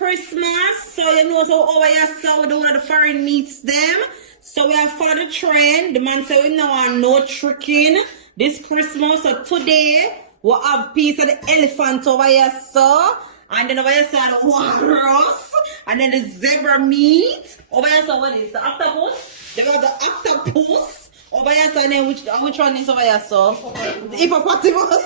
Christmas, so you know so over here so we do one of the foreign meets them. So we have followed the trend. The man said we now want no tricking this Christmas. So today we have piece of the elephant over here, so and then over here so the walrus, and then the zebra meat. Over here so what is the octopus? They got the octopus. Over here so and then which one is over here so? The hippopotamus.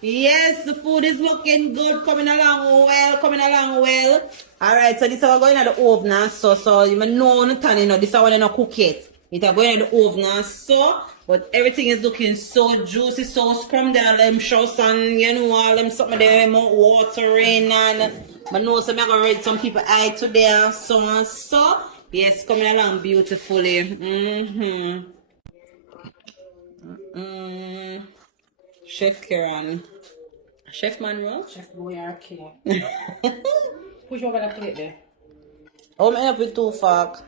Yes, the food is looking good, coming along well. Alright, so this is going in the oven, so you may know, this is how they not cook it. It's going in the oven, so, but everything is looking so juicy, so scrumbed, and them show some, you know, all them something there, more watering, and I know some I'm going to read some people eye today, so, yes, coming along beautifully. Chef Kiran. Chef Manuel? Chef Boyarki. Push over the plate there. Oh, I'm up with 2 fork.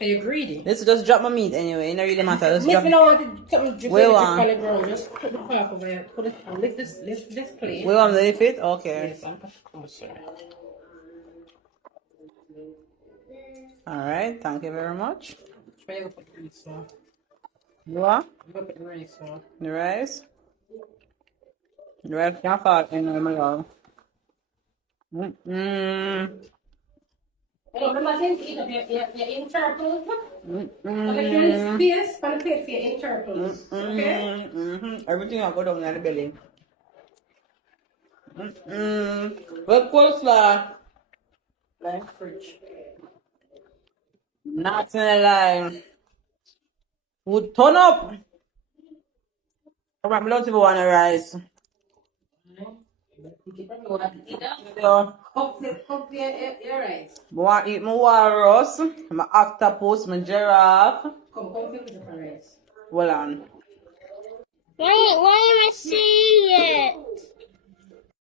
Are you greedy? Let's just drop my meat anyway. It don't really matter. Let's Miss, drop. we don't want to drip Where it want? Just put the fork over here. Put it, lift this plate. We want to lift it? Okay. Yes, I'm closer. Alright, thank you very much. Try to put the rice on. You are? Put the rice on. The rice? The rice can't fall in my love. Hello, remember saying to eat up your entire plate? Okay, here's space for the plate for your entire plate. Okay? Everything will go down in the belly. Well, coleslaw. Like fridge. Not gonna lie. Would turn up. I'm not even want to rice. Yeah. Cook your rice. I want to eat my walrus, my octopus, my giraffe. Come finish the rice. Hold on.